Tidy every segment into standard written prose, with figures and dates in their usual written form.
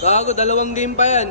Gago, 2 game pa yan.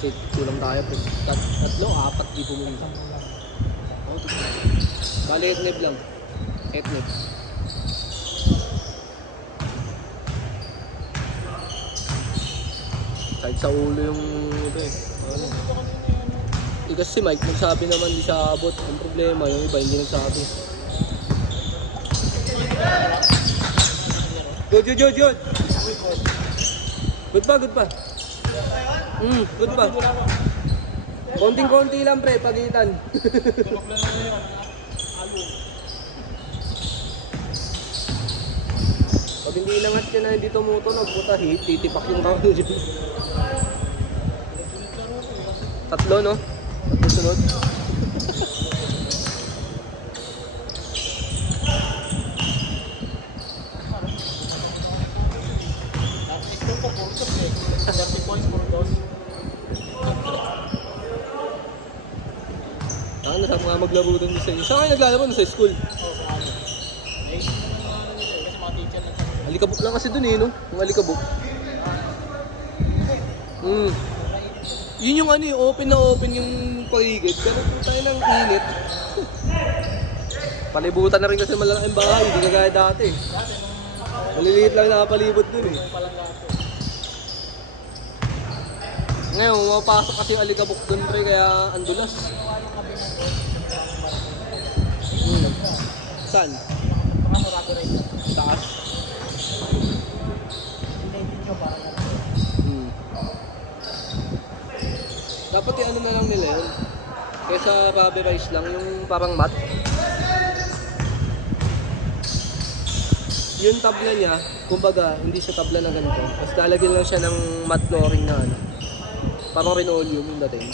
Kasi kulang tayo po. 3, 4 di pumunta. Bali, 8 lang. 8 neb. Kahit sa ulo yung ito eh. Ano? Kasi si Mike nagsabi naman di siya abot. Ang problema, yung iba hindi nagsabi. Good. Good pa. Good pa. Konting-konti lang pre, pagitan. Pag hindi inangat ka na hindi tumutunog, puta titipak yung kawin dyan. 3 no? 3 sunod. Ano sa mga maglaro dun sa inyo? Saan kayo naglalaro sa school? Oo, sa amin. Naisip naman ng ano nila kasi mga teacher nagsasabi. Alikabok lang kasi dun eh, no? Yung alikabok. Yun yung ano yung open na open yung paligid. Pero tayo ng init. Palibutan na rin kasi malalaking bahay. Hindi kagaya dati. Maliliit lang nakapalibot dun eh. Ngayon, mapapasok kasi yung alikabok dun pre kaya andulas. Saan? Taas? Dapat ano na lang nila yun. Kaysa rubberized lang, yung parang matte. Yung tabla niya, kumbaga, hindi siya tabla na ganito. Mas lalagyan lang siya ng matte flooring na ano. Parang linoleum yung dating.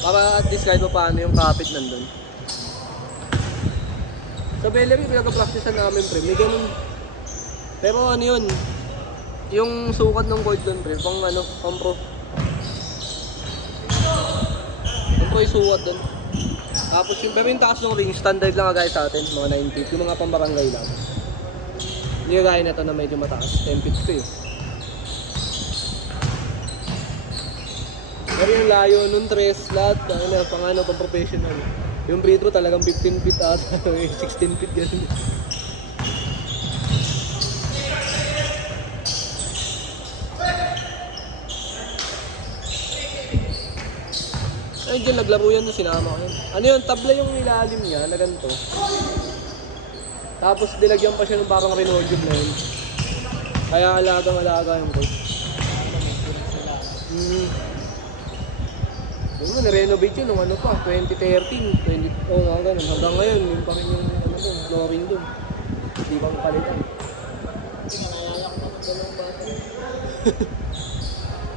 Para at least kahit pa paano yung kapit nandun. Sa Bellery, pinag-practicean namin pre, may ganun. Pero ano yun, yung sukat ng board doon pre, pang ano, pang pro. Yung pro yung sukat doon. Tapos yung, pero yung taas ng ring, standard lang guys sa atin, mga 9 feet, yung mga pambarangay lang. Hindi gaya na to na medyo mataas, 10 feet ko eh. Pero yung layo nun, tres, lahat, pang ano, pang professional. Yung free throw talagang 15 feet ata, 16 feet gano'n. Ay, dyan naglaro yan na sinama ko yun. Ano yun, tabla yung ilalim niya na ganito. Tapos dilagyan pa siya ng parang renoleum na yun. Kaya alagang-alaga yung coach. Yung na-renovate yun nung ano pa, 2013, ganun. Hanggang ngayon, yun pa rin yung ano dun, flooring dun. Hindi pang palitan. Naalala ko naman dalawang bata.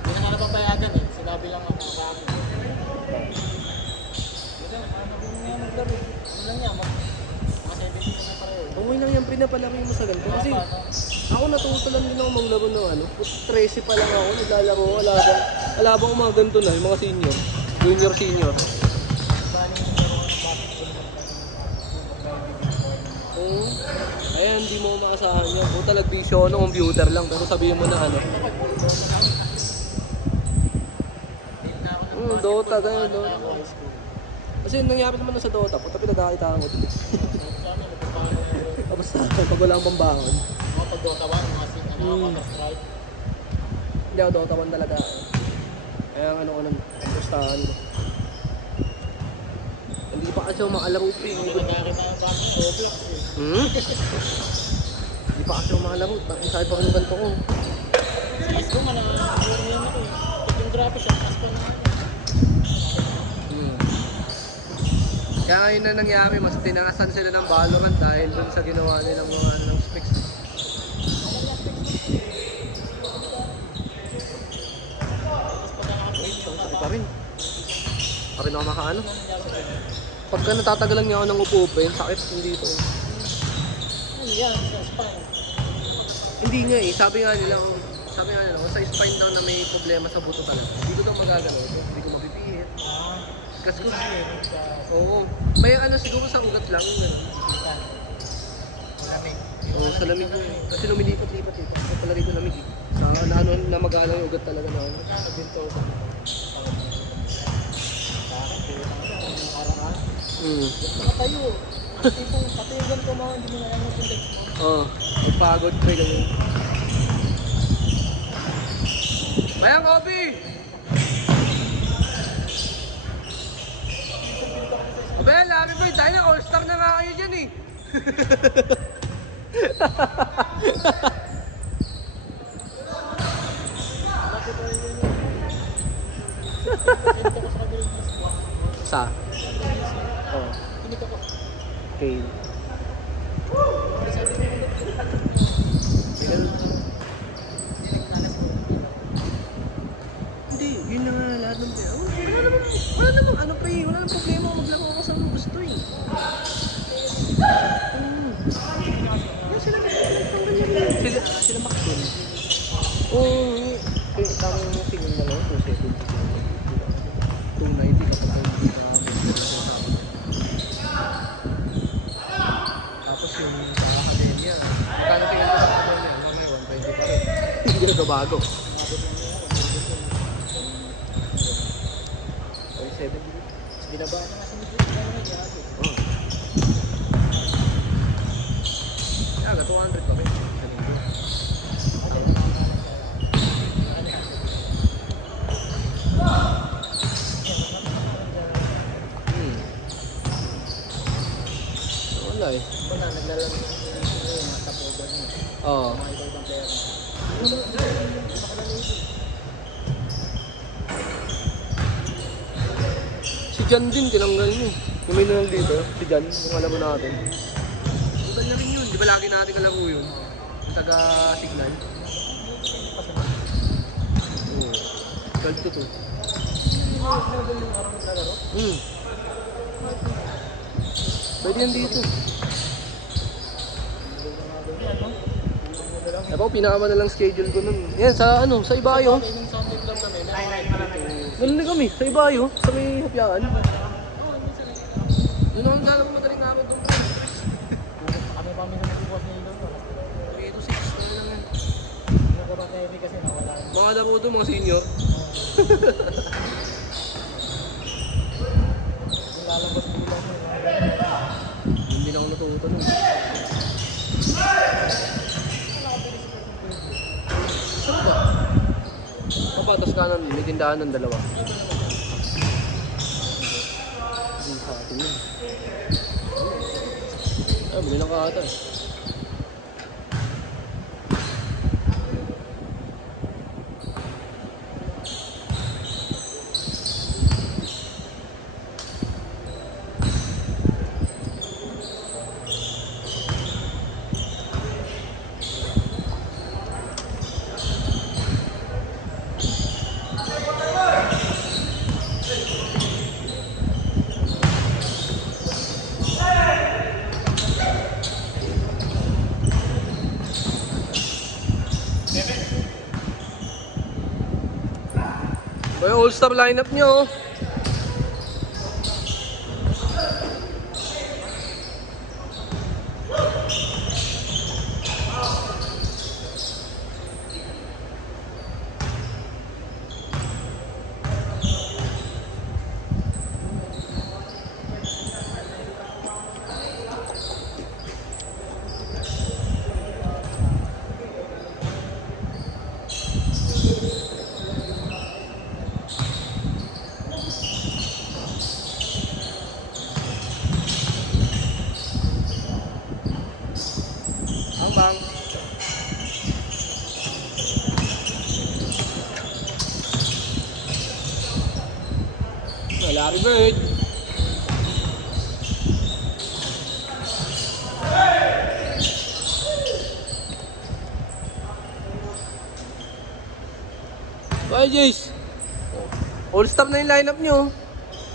Hindi na nga napapayagan eh, sinabi lang ako marami. Ano lang yan, mga 17 na pareho. Okay lang yan, pinapalaki mo sa ganito. Kasi ako natutulan din ako maglaro ng ano, 13 pa lang ako, naglalaro ako, alabang mga ganito na, yung mga senior. Junior, senior. Oo. Ayan, hindi mo maasahan yan. Buta nag-vision ng computer lang, pero sabihin mo na ano. Dota, ganyan, Dota. Kasi nangyari naman na sa Dota, puta pinagkakitaan ko dito. Tapos pag wala ang pambangon. Mga pag Dota 1, mga Counter-Strike. Hindi ako Dota 1 talaga. Kaya ano ko nang gustahan ko. Hindi pa kasi ako makalaro pa eh. Hindi nagkakita ng bakit Roblox eh. Hindi pa kasi ako makalaro. Bakit sabi pa ko ng ganito ko. CSGO man ang yan ako eh. Yung graphics ang taas pa na. Kaya ngayon na nangyari, mas tinangasan sila ng Valorant dahil dun sa ginawa nilang mga ano ng specs. Sakit pa rin. Pa rin ako makaano. Pagka natatagalan niya ako ng upo-upo, yung sakit hindi ito. Ano yan? Sa spine. Hindi nga eh, sabi nga nila kung sa spine daw na may problema sa buto talaga. Hindi ko daw magagalaw ito, hindi ko mapipihit. Kasi ko oo. May ano siguro sa ugat lang yung gano'n. Malamig. Oo, sa lamig mo eh. Kasi lumilipat-lipat eh. Kasi pala rito lamig eh. Sa ano na mag-aalaw yung ugat talaga na ano. Binto ko. Nakatayo. Tipong patigan ko mga hindi mo na yung index mo. Oo, magpagod pre ganyan. Bayang Kobe! Abel, happy birthday na, all-star na nga kayo dyan eh. Sa? Oo. Okay. Hindi, yun na nga lahat ng pera. Wala namang ano pre, wala namang problema kung maglaro ako sa gusto eh. Yan sila sila Maxwell. Oo, eh, tama yung tingin na lang, 2 seconds. 290 kapag hindi na tapos yung sa academia, magkano tingin ko sa academia? Mamay 120 pa rin. Hindi na bago. 7 Binaba na nga sa mga nangyari. oh. Kaya 200 pa rin. Wala eh. Wala, naglalaro yung mga tapoga na eh. Oo. Mga ibang player. Si Jan din, tinanggal niyo. Yung may nangal dito, si Jan, yung alam mo natin. Total na rin yun, di ba lagi natin kalaro yun? Yung taga-signal. Oo. 12 to 2. Pwede yan dito. Ako, pinakamadalang schedule ko nun. Yan, sa ano, sa Ibayo. Yung Sunday club kami, Ganun na kami, sa Ibayo, sa may hapyaan. Doon ako naglalaro madaling araw doon. kami pa minsan nagbubukas na ilaw. 3 to 6, ano lang yan. Nagkabateri kasi nawala. Mga laro doon, mga senior. Yung lalabas bilang mo. Hindi na ako natuto nun. Saan ba? Papatas kanan, may tindahan ng dalawa. Ang katin yun. Ay, muli lang kaata eh. Ba yung all-star lineup nyo? Larry Bird. Bye, Jace. All-star na yung lineup nyo.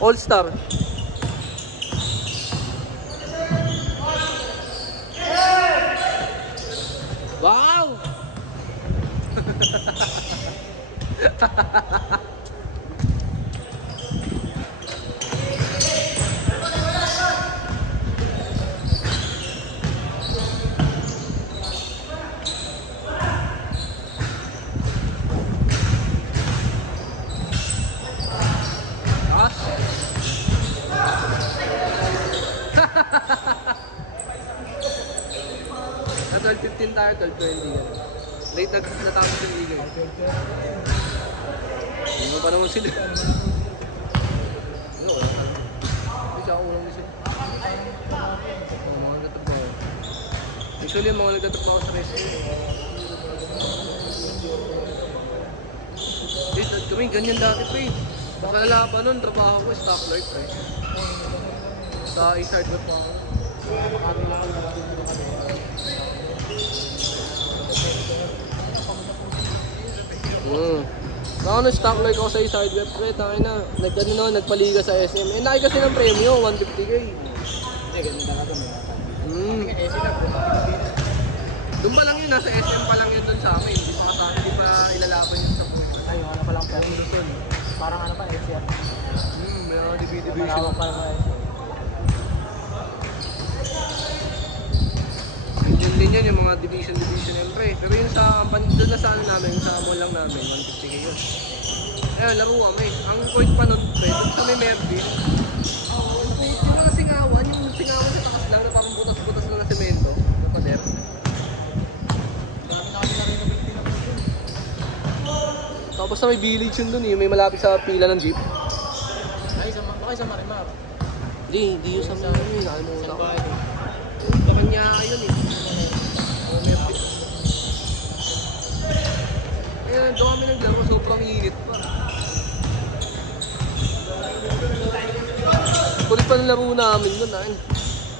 All-star. Wow! Sa 12:15 tayo, 12:20 yan. Late natapos yung liga. Hindi mo pa naman sila. Ano, wala tayo. Hindi siya ako ulang isa. Mga nagtatrabaho. Usually yung mga nagtatrabaho sa rescue. Kami ganyan dati pa eh. Kalalaban nun, trabaho ko, stoplight eh. Sa A-side ko pa ako. Ako na-stoplight ako sa A-side web pre, tayo na. Nagpaliga sa SM. Eh, laki kasi ng premyo, 150k. Eh, ganun talaga may Doon pa lang yun, nasa SM pa lang yun doon sa amin. Hindi pa ilalaban yun sa puso. Ayun, ano pa lang po. Parang ano pa, SR. May mga division. Malawak pa lang SR. Yun din yan, yung mga division yan pre. Pero yun sa, doon na sa ano namin, sa mall lang namin, 150k yun. Ayun, laro kami. Ang point pa nun pre, doon sa may Merville. Yung mga singawan, yung singawan sa takas lang, na parang butas-butas lang na semento. Yung pader. Tapos na may village yun dun eh, may malapit sa pila ng jeep. Baka sa Marimar. Hindi yung sa mga yun, nakalimutan ko. Sa kanya yun eh. Ayun, doon kami naglaro, sobrang init pa. Kulit pa ng laro namin doon ah.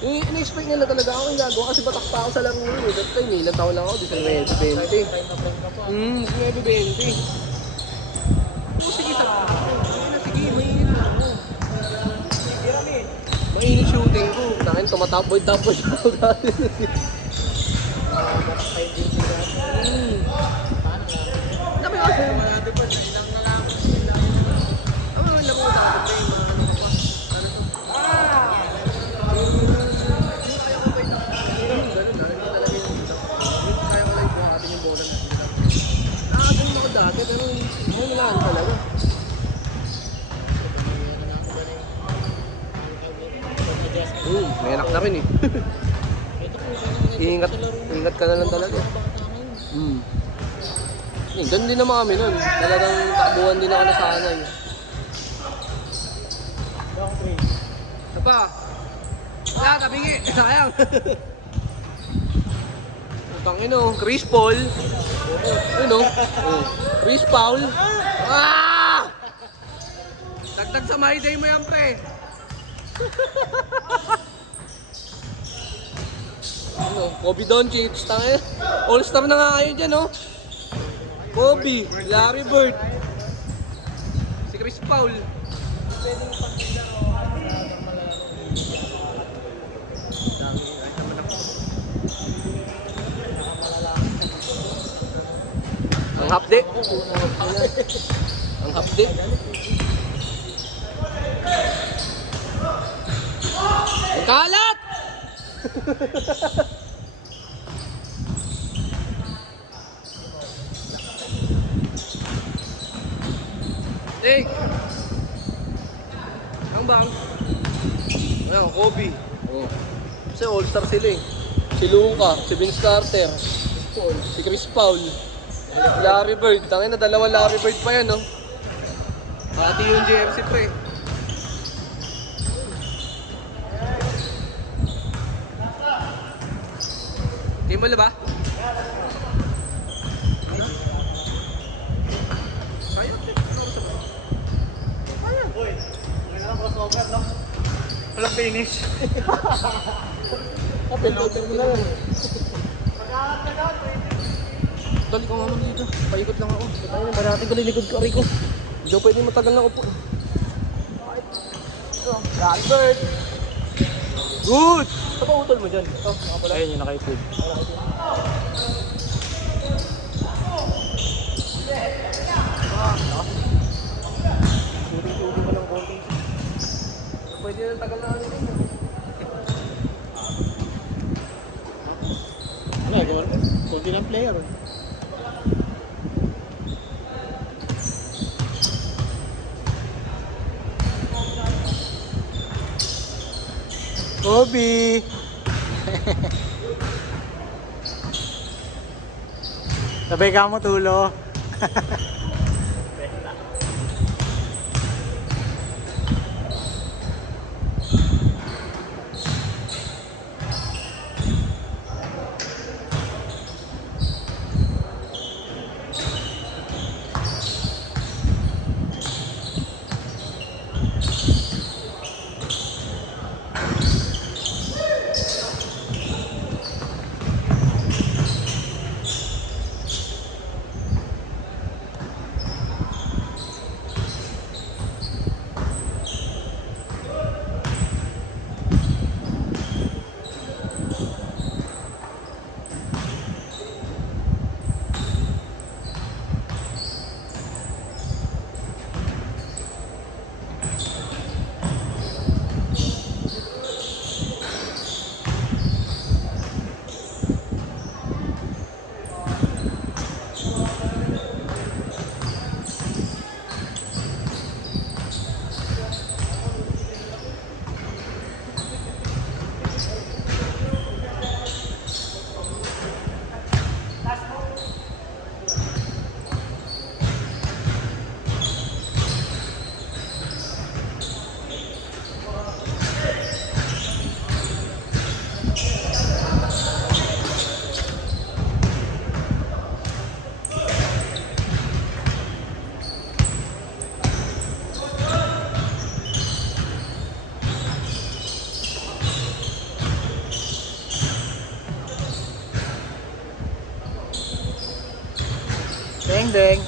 In-expect nila talaga ako yung gagawa kasi batak pa ako sa laro yun eh. That time eh, ilang taon lang ako, 19-20. 19-20. Sige, sige, mainit na ako. Mainit shooting ko. Nakin, tumatapoy ako dati. Dami ako. Ano yung laro na ako tayo? Ano pa? Ano to? Kaya ko ba ito? Ganun na. Ganun talaga yung kaya ko lang buhatin yung bola na. Nakakagaling ako dati pero wala talaga. May anak na rin eh. Ingat ka na lang talaga. Ganun din naman kami nun. Talagang takbuhan din ako nasanay. Ano pa? Wala, tabingi. Sayang. Utangin o. Chris Paul. Ano? Chris Paul. Ah! Dagdag sa my day mo yan, pre. Ano? Kobe Doncic. Tangin. All-star na nga kayo dyan, no? Kobe. Larry Bird. Si Chris Paul. Ang hapde. Ang hapde. Ang kalat! Take! Ang bang? Ayan, Kobe. Oh. Kasi all-star sila eh. Si Luka, si Vince Carter, si Chris Paul, Larry Bird. Tangin na, dalawa Larry Bird pa yan, no? Pati yung JFC pre. Game ball na ba? Sayang. Sayang. over, no? Walang finish. Pinouter mo na lang. Dali ko nga mo dito. Paikot lang ako. Tayo na, marati ko lilikod ko, Rico. Hindi ako pwede matagal na upo. Albert! Good! Ito pa utol mo dyan. Ito, nakapala. Ayun yung nakaipid. Suling-suling ka ng konti. Pwede na tagal na ano yun. Ano, kunti ng player. Bobby! Sabay ka mo tulo. Deng deng.